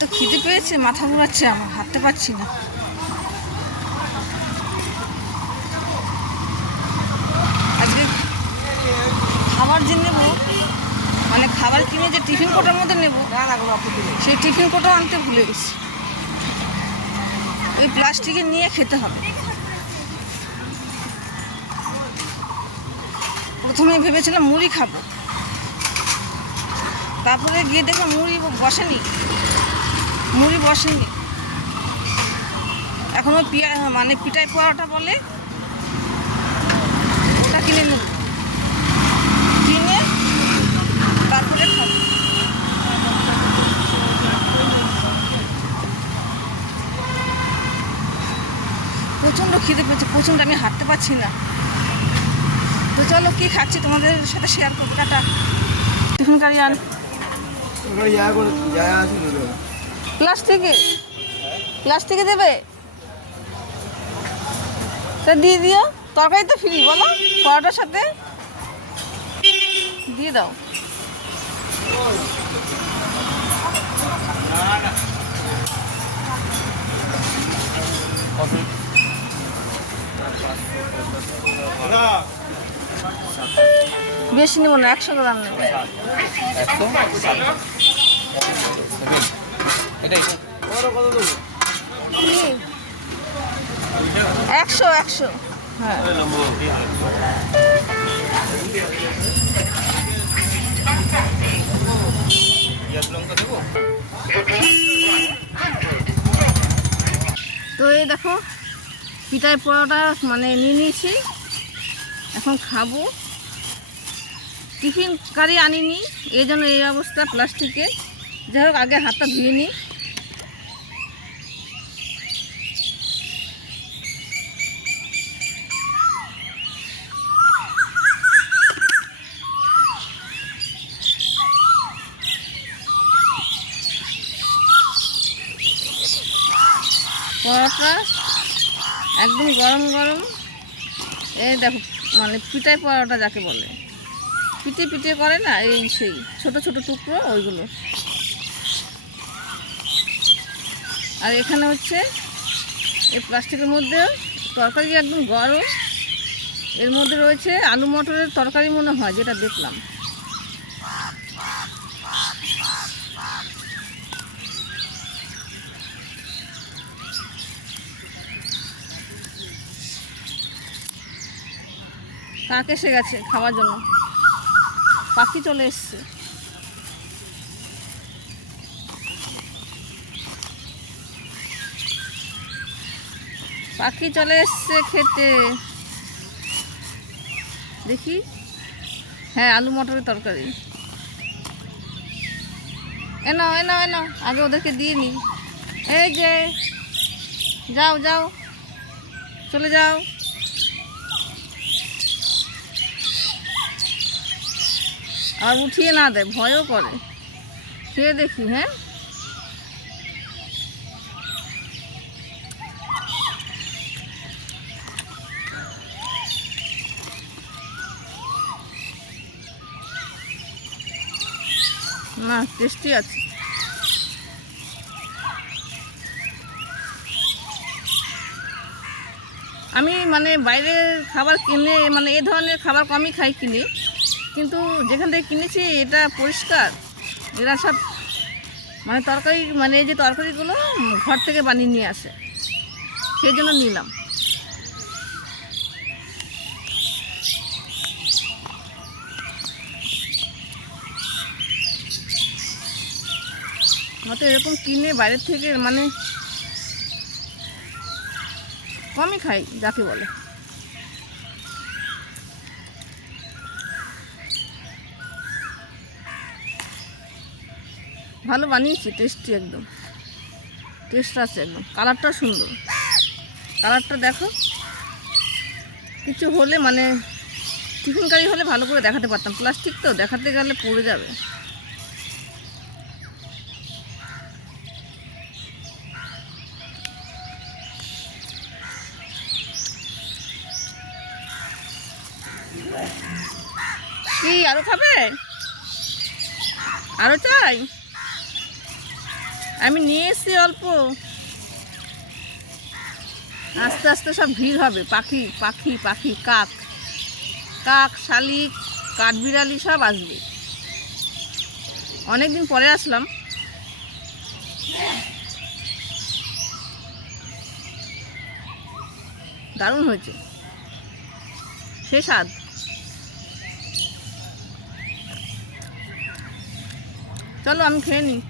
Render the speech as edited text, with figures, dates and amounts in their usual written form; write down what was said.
এত খিদে পেয়েছে, মাথা ঘুরাচ্ছে, আমার হাঁটতে পারছি না। আজকে খাবার যে নেবো, মানে খাবার কিনে যে টিফিন কোটার মধ্যে নেবো, সেই টিফিন কোটাও আনতে ভুলে গেছি। ওই প্লাস্টিকে নিয়ে খেতে হবে। প্রথমে ভেবেছিলাম মুড়ি খাবো, তারপরে গিয়ে দেখলাম মুড়ি বসেনি। এখন ওই মানে পিঠাই পোয়াটা বলে, ওটা কিনে নেব, কিনে তারপরে খাবো। প্রচণ্ড খিদে পেয়েছে, প্রচণ্ড, আমি হাঁটতে পারছি না। তো চলো কি খাচ্ছি তোমাদের সাথে শেয়ার করবো। টাটা। টিফিন গাড়ি আন, প্লাস্টিকে দেবে, তা দিয়ে দিও। তরকারি তো ফ্রি, বলো পরোটার সাথে দিয়ে দাও। বেশি নেবো না, 100 গ্রাম নেবো। 100 হ্যাঁ। তো এই দেখো পিঠায় পরোটা মানে নিয়ে নিয়েছি, এখন খাবো। টিফিন গাড়ি আনিনি, এই জন্য এই অবস্থা প্লাস্টিকে। যাই হোক, আগে হাতটা ধুয়ে নিই। পরোটা একদম গরম গরম। এই দেখো, মানে পিঠাই পরোটা যাকে বলে, পিঠে করে না, এই সেই ছোট ছোট টুকরো ওইগুলো। আর এখানে হচ্ছে এই প্লাস্টিকের মধ্যে তরকারি একদম গরম। এর মধ্যে রয়েছে আলু মটরের তরকারি মনে হয়, যেটা দেখলাম। কাক এসে গেছে খাওয়ার জন্য, পাখি চলে এসছে। পাখি চলে এসছে খেতে। দেখি, হ্যাঁ, আলু মটরের তরকারি। এনো, আগে ওদেরকে দিয়ে নি। এই যে, যাও চলে যাও। আর উঠিয়ে না দেয়, ভয়ও করে। খেয়ে দেখি। হ্যাঁ, না, টেস্টি আছে। আমি মানে বাইরের খাবার কিনে, মানে এ ধরনের খাবার কমই খাই, কিনে। কিন্তু যেখান থেকে কিনেছি এটা পরিষ্কার। এরা সব মানে তরকারি, মানে এই যে তরকারিগুলো ঘর থেকে বানিয়ে নিয়ে আসে, সেই জন্য নিলাম। হয়তো এরকম কিনে বাইরের থেকে মানে কমই খাই, যাকে বলে। ভালো বানিয়েছি, টেস্টি, একদম টেস্ট আছে একদম। কালারটা সুন্দর, কালারটা দেখো। কিছু হলে মানে টিফিন কারি হলে ভালো করে দেখাতে পারতাম, প্লাস্টিক তো দেখাতে গেলে পড়ে যাবে। কি আরো খাবে? আরো চাই? আমি নিয়ে এসেছি অল্প, আস্তে আস্তে সব ভিড় হবে। পাখি পাখি পাখি, কাক কাক, শালিক, কাঠবিড়ালি সব আসবে। অনেকদিন পরে আসলাম। দারুণ হয়েছে, সে স্বাদ। চলো আমি খেয়ে নিই।